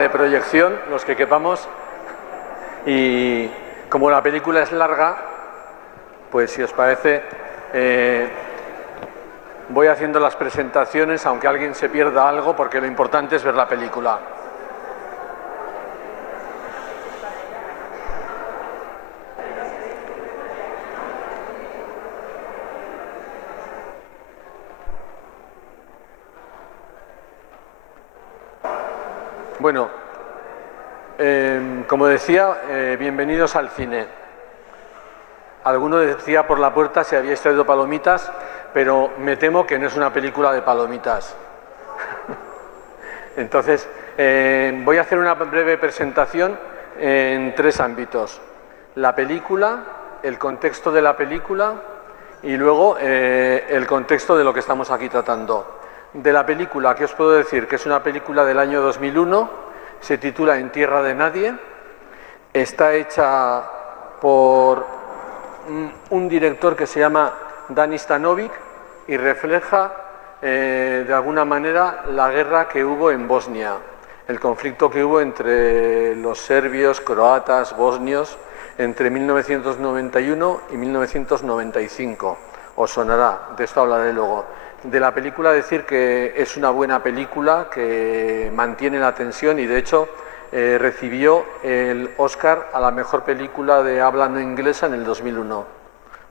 De proyección, los que quepamos, y como la película es larga, pues si os parece, voy haciendo las presentaciones, aunque alguien se pierda algo, porque lo importante es ver la película. Bueno, como decía, bienvenidos al cine. Alguno decía por la puerta si habíais traído palomitas, pero me temo que no es una película de palomitas. Entonces, voy a hacer una breve presentación en tres ámbitos: la película, el contexto de la película y luego el contexto de lo que estamos aquí tratando. De la película, ¿qué os puedo decir? Que es una película del año 2001, se titula En tierra de nadie, está hecha por un director que se llama Dani Stanovic y refleja de alguna manera la guerra que hubo en Bosnia, el conflicto que hubo entre los serbios, croatas, bosnios, entre 1991 y 1995. Os sonará, de esto hablaré luego. De la película decir que es una buena película, que mantiene la tensión y de hecho recibió el Oscar a la mejor película de habla no inglesa en el 2001.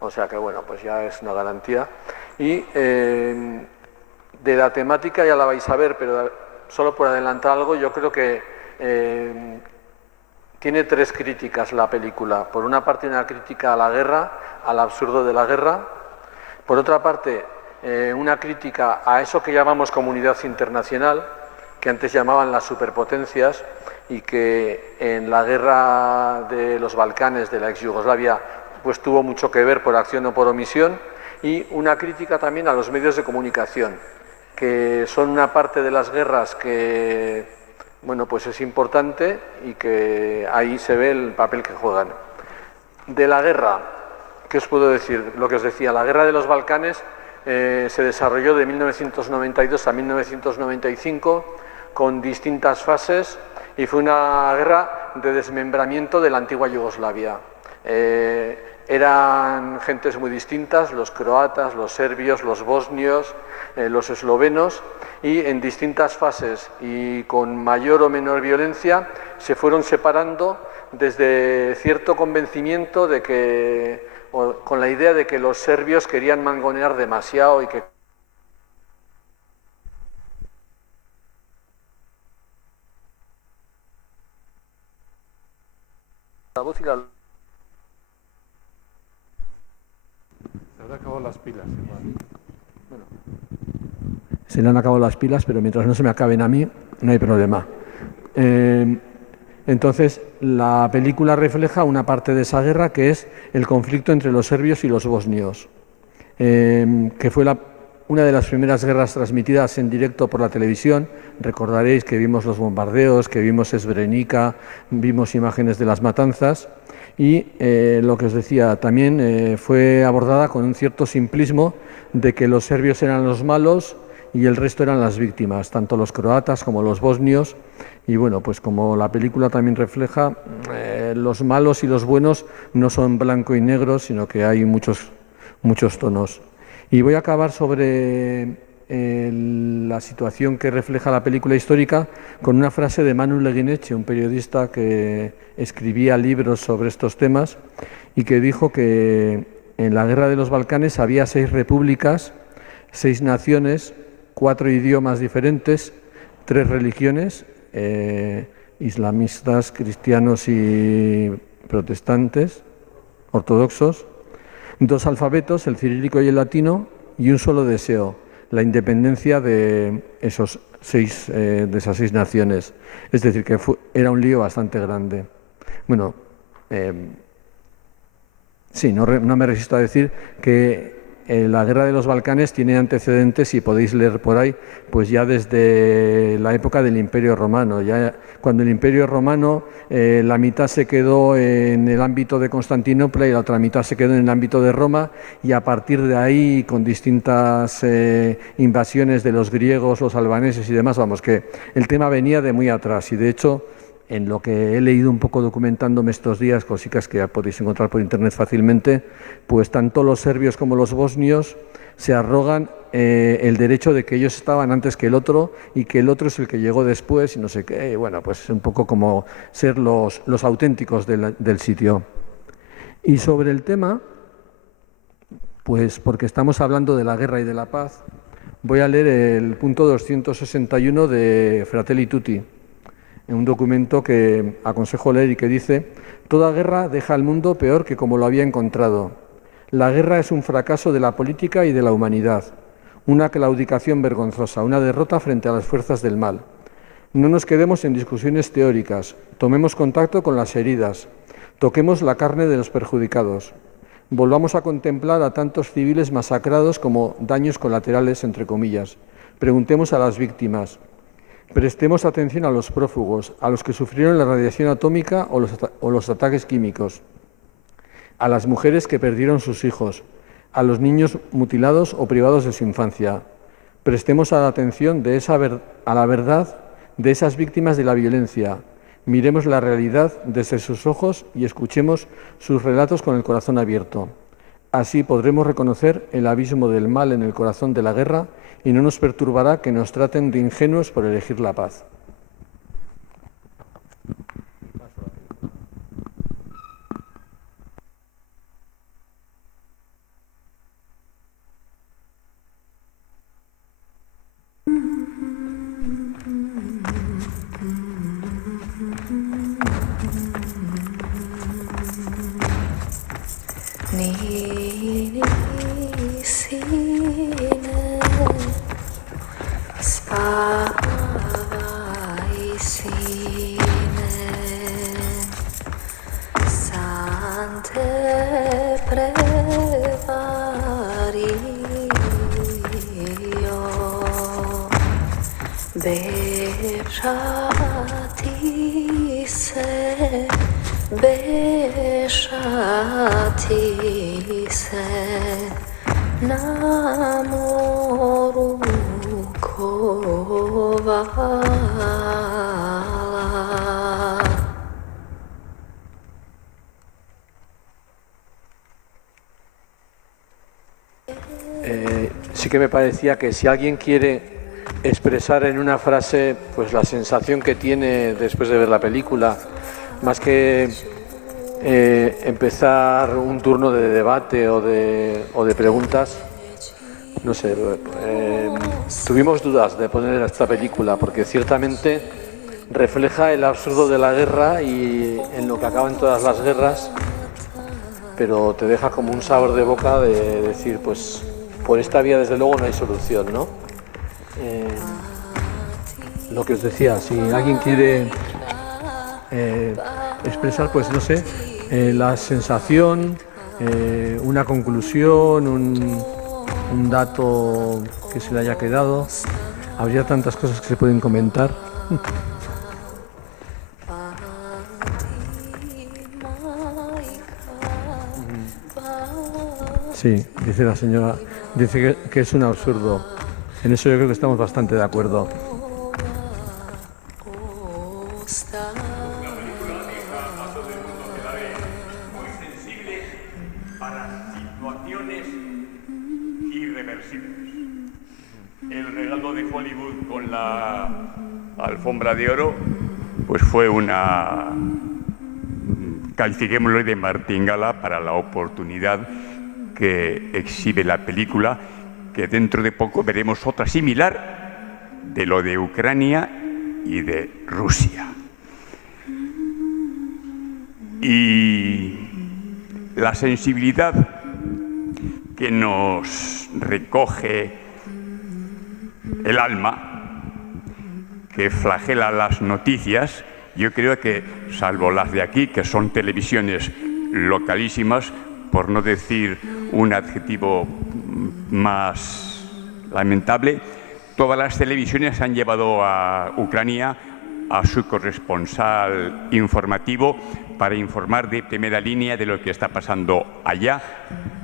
O sea que bueno, pues ya es una garantía. Y de la temática ya la vais a ver, pero solo por adelantar algo, yo creo que tiene tres críticas la película. Por una parte, una crítica a la guerra, al absurdo de la guerra. Por otra parte, una crítica a eso que llamamos comunidad internacional, que antes llamaban las superpotencias y que en la guerra de los Balcanes, de la ex Yugoslavia, pues tuvo mucho que ver por acción o por omisión, y una crítica también a los medios de comunicación, que son una parte de las guerras que, bueno, pues es importante y que ahí se ve el papel que juegan. De la guerra, ¿qué os puedo decir? Lo que os decía, la guerra de los Balcanes se desarrolló de 1992 a 1995 con distintas fases y fue una guerra de desmembramiento de la antigua Yugoslavia. Eran gentes muy distintas, los croatas, los serbios, los bosnios, los eslovenos, y en distintas fases y con mayor o menor violencia se fueron separando desde cierto convencimiento de que, o con la idea de que los serbios querían mangonear demasiado y que la voz y la... Se han acabado las pilas, igual. Bueno, se le han acabado las pilas, pero mientras no se me acaben a mí, no hay problema. Entonces, la película refleja una parte de esa guerra, que es el conflicto entre los serbios y los bosnios, que fue una de las primeras guerras transmitidas en directo por la televisión. Recordaréis que vimos los bombardeos, que vimos Srebrenica, vimos imágenes de las matanzas, y lo que os decía, también fue abordada con un cierto simplismo de que los serbios eran los malos y el resto eran las víctimas, tanto los croatas como los bosnios. Y bueno, pues como la película también refleja, los malos y los buenos no son blanco y negro, sino que hay muchos tonos. Y voy a acabar sobre la situación que refleja la película histórica con una frase de Manu Leguineche, un periodista que escribía libros sobre estos temas y que dijo que en la guerra de los Balcanes había 6 repúblicas, 6 naciones, 4 idiomas diferentes, 3 religiones, islamistas, cristianos y protestantes, ortodoxos, 2 alfabetos, el cirílico y el latino, y un solo deseo: la independencia de esas 6 naciones. Es decir, que era un lío bastante grande. Bueno, sí, no me resisto a decir que la guerra de los Balcanes tiene antecedentes, si podéis leer por ahí, pues ya desde la época del Imperio Romano. Ya cuando el Imperio Romano, la mitad se quedó en el ámbito de Constantinopla y la otra mitad se quedó en el ámbito de Roma, y a partir de ahí, con distintas invasiones de los griegos, los albaneses y demás, vamos, que el tema venía de muy atrás. Y de hecho, en lo que he leído un poco documentándome estos días, cositas que ya podéis encontrar por internet fácilmente, pues tanto los serbios como los bosnios se arrogan el derecho de que ellos estaban antes que el otro y que el otro es el que llegó después y no sé qué. Y bueno, pues es un poco como ser los auténticos del sitio. Y sobre el tema, pues porque estamos hablando de la guerra y de la paz, voy a leer el punto 261 de Fratelli Tutti, en un documento que aconsejo leer y que dice: toda guerra deja al mundo peor que como lo había encontrado. La guerra es un fracaso de la política y de la humanidad, una claudicación vergonzosa, una derrota frente a las fuerzas del mal. No nos quedemos en discusiones teóricas, tomemos contacto con las heridas, toquemos la carne de los perjudicados, volvamos a contemplar a tantos civiles masacrados como daños colaterales, entre comillas, preguntemos a las víctimas, prestemos atención a los prófugos, a los que sufrieron la radiación atómica o los ataques químicos, a las mujeres que perdieron sus hijos, a los niños mutilados o privados de su infancia. Prestemos atención a la verdad de esas víctimas de la violencia. Miremos la realidad desde sus ojos y escuchemos sus relatos con el corazón abierto. Así podremos reconocer el abismo del mal en el corazón de la guerra y no nos perturbará que nos traten de ingenuos por elegir la paz. Sí que me parecía que si alguien quiere expresar en una frase pues la sensación que tiene después de ver la película, más que empezar un turno de debate o de preguntas, no sé, tuvimos dudas de poner esta película porque ciertamente refleja el absurdo de la guerra y en lo que acaban todas las guerras, pero te deja como un sabor de boca de decir, pues por esta vía desde luego no hay solución, ¿no? Lo que os decía, si alguien quiere expresar, pues no sé, la sensación, una conclusión, un dato que se le haya quedado, habría tantas cosas que se pueden comentar. Sí, dice la señora, dice que es un absurdo. En eso yo creo que estamos bastante de acuerdo. Muy sensible para situaciones irreversibles. El regalo de Hollywood con la alfombra de oro, pues fue una, califiquémoslo, de martingala para la oportunidad que exhibe la película, que dentro de poco veremos otra similar de lo de Ucrania y de Rusia. Y la sensibilidad que nos recoge el alma, que flagela las noticias, yo creo que, salvo las de aquí, que son televisiones localísimas, por no decir un adjetivo más lamentable, todas las televisiones han llevado a Ucrania a su corresponsal informativo para informar de primera línea de lo que está pasando allá,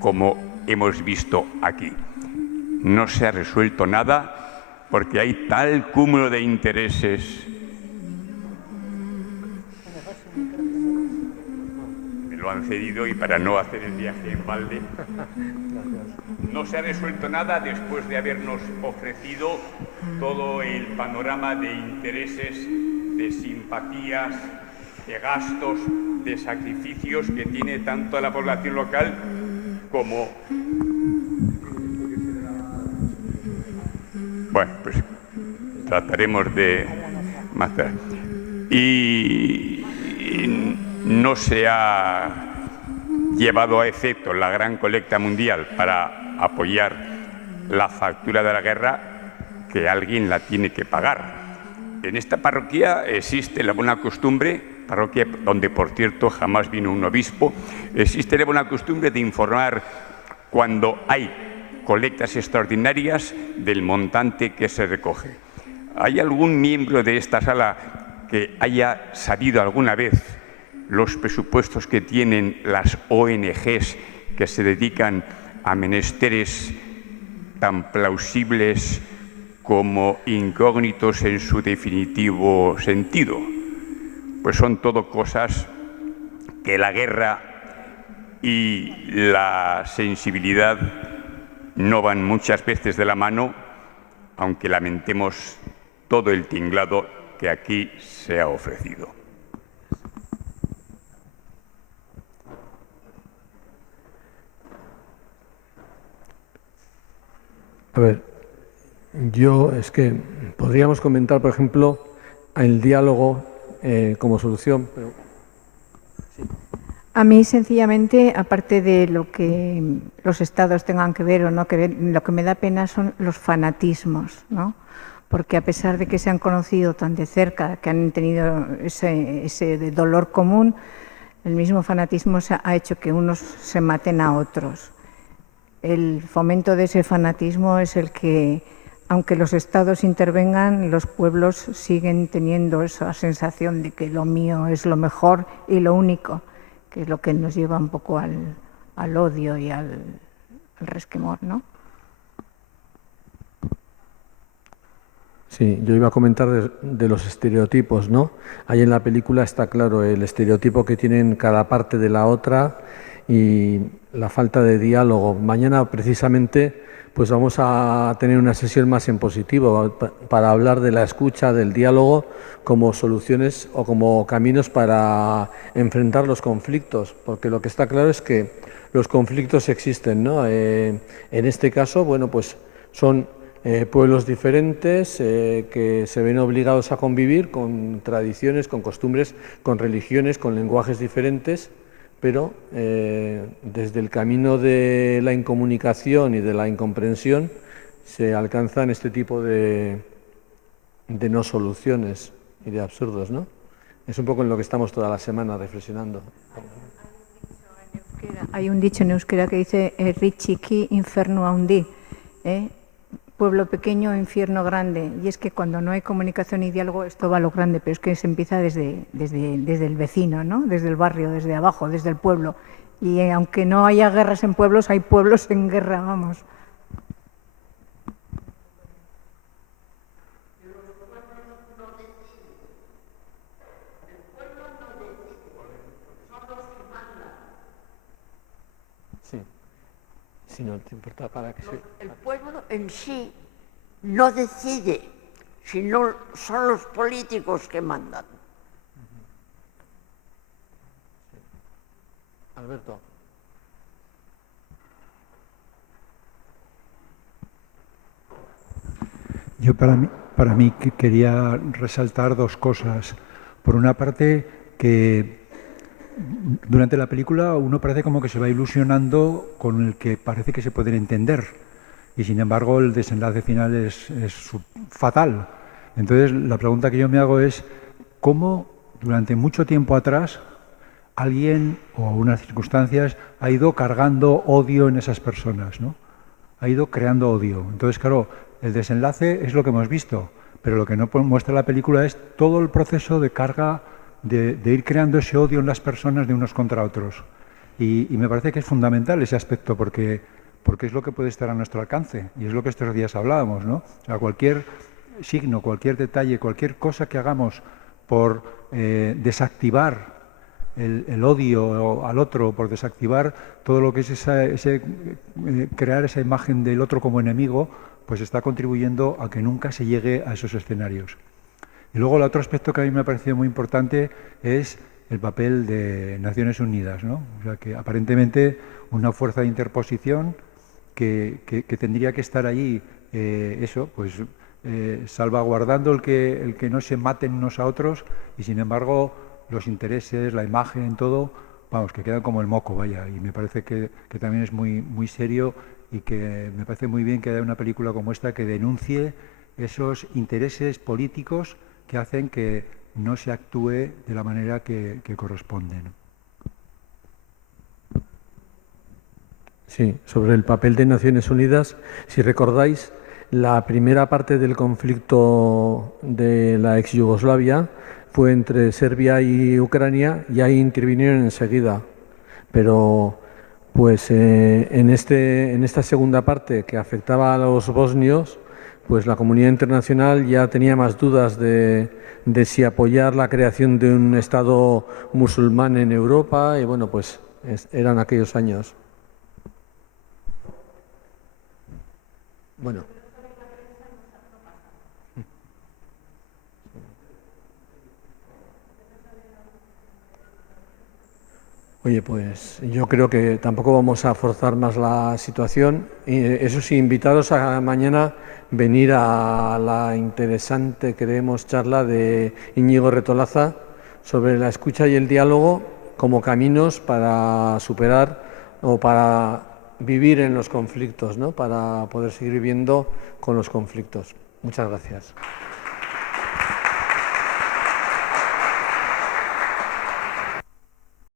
como hemos visto aquí. No se ha resuelto nada porque hay tal cúmulo de intereses. Me lo han cedido y para no hacer el viaje en balde. No se ha resuelto nada después de habernos ofrecido todo el panorama de intereses, de simpatías, de gastos, de sacrificios que tiene tanto la población local como... Bueno, pues trataremos de matar. Y no se ha llevado a efecto la gran colecta mundial para apoyar la factura de la guerra, que alguien la tiene que pagar. En esta parroquia existe la buena costumbre, parroquia donde por cierto jamás vino un obispo, existe la buena costumbre de informar cuando hay colectas extraordinarias del montante que se recoge. ¿Hay algún miembro de esta sala que haya sabido alguna vez los presupuestos que tienen las ONGs que se dedican a menesteres tan plausibles como incógnitos en su definitivo sentido? Pues son todo cosas que la guerra y la sensibilidad no van muchas veces de la mano, aunque lamentemos todo el tinglado que aquí se ha ofrecido. A ver, es que podríamos comentar, por ejemplo, el diálogo como solución, pero... A mí, sencillamente, aparte de lo que los estados tengan que ver o no que ver, lo que me da pena son los fanatismos, ¿no? Porque a pesar de que se han conocido tan de cerca, que han tenido ese dolor común, el mismo fanatismo ha hecho que unos se maten a otros. El fomento de ese fanatismo es el que, aunque los estados intervengan, los pueblos siguen teniendo esa sensación de que lo mío es lo mejor y lo único, que es lo que nos lleva un poco al odio y al resquemor, ¿no? Sí, yo iba a comentar de los estereotipos, ¿no? Ahí en la película está claro el estereotipo que tienen cada parte de la otra y la falta de diálogo. Mañana, precisamente, pues vamos a tener una sesión más en positivo para hablar de la escucha, del diálogo como soluciones o como caminos para enfrentar los conflictos, porque lo que está claro es que los conflictos existen, ¿no? En este caso, bueno, pues son pueblos diferentes que se ven obligados a convivir con tradiciones, con costumbres, con religiones, con lenguajes diferentes, pero desde el camino de la incomunicación y de la incomprensión se alcanzan este tipo de no soluciones y de absurdos, ¿no? Es un poco en lo que estamos toda la semana reflexionando. Hay un dicho en euskera que dice Richiki inferno haundi, pueblo pequeño, infierno grande. Y es que cuando no hay comunicación y diálogo esto va a lo grande, pero es que se empieza desde el vecino, ¿no? Desde el barrio, desde abajo, desde el pueblo. Y aunque no haya guerras en pueblos, hay pueblos en guerra, vamos. Si no te importa para que El pueblo en sí no decide, sino son los políticos que mandan. Alberto. Yo para mí quería resaltar dos cosas. Por una parte, que durante la película uno parece como que se va ilusionando con el que parece que se pueden entender y sin embargo el desenlace final es fatal. Entonces la pregunta que yo me hago es ¿cómo durante mucho tiempo atrás alguien o unas circunstancias ha ido cargando odio en esas personas, ¿no? Ha ido creando odio. Entonces, claro, el desenlace es lo que hemos visto, pero lo que no muestra la película es todo el proceso de carga, de ir creando ese odio en las personas de unos contra otros. Y me parece que es fundamental ese aspecto, porque es lo que puede estar a nuestro alcance, y es lo que estos días hablábamos, ¿no? O sea, cualquier signo, cualquier detalle, cualquier cosa que hagamos por desactivar el odio al otro, por desactivar todo lo que es crear esa imagen del otro como enemigo, pues está contribuyendo a que nunca se llegue a esos escenarios. Y luego el otro aspecto que a mí me ha parecido muy importante es el papel de Naciones Unidas, ¿no? O sea, que aparentemente una fuerza de interposición que tendría que estar allí, salvaguardando el que no se maten unos a otros, y sin embargo los intereses, la imagen, todo, vamos, que quedan como el moco, vaya. Y me parece que también es muy, muy serio, y que me parece muy bien que haya una película como esta que denuncie esos intereses políticos que hacen que no se actúe de la manera que corresponde, ¿no? Sí, sobre el papel de Naciones Unidas, si recordáis, la primera parte del conflicto de la ex Yugoslavia fue entre Serbia y Ucrania, y ahí intervinieron enseguida. Pero pues en esta segunda parte, que afectaba a los bosnios, pues la comunidad internacional ya tenía más dudas de si apoyar la creación de un Estado musulmán en Europa, y bueno, pues eran aquellos años. Bueno. Oye, pues yo creo que tampoco vamos a forzar más la situación. Eso sí, invitaros a mañana venir a la interesante, creemos, charla de Íñigo Retolaza sobre la escucha y el diálogo como caminos para superar o para vivir en los conflictos, ¿no? Para poder seguir viviendo con los conflictos. Muchas gracias.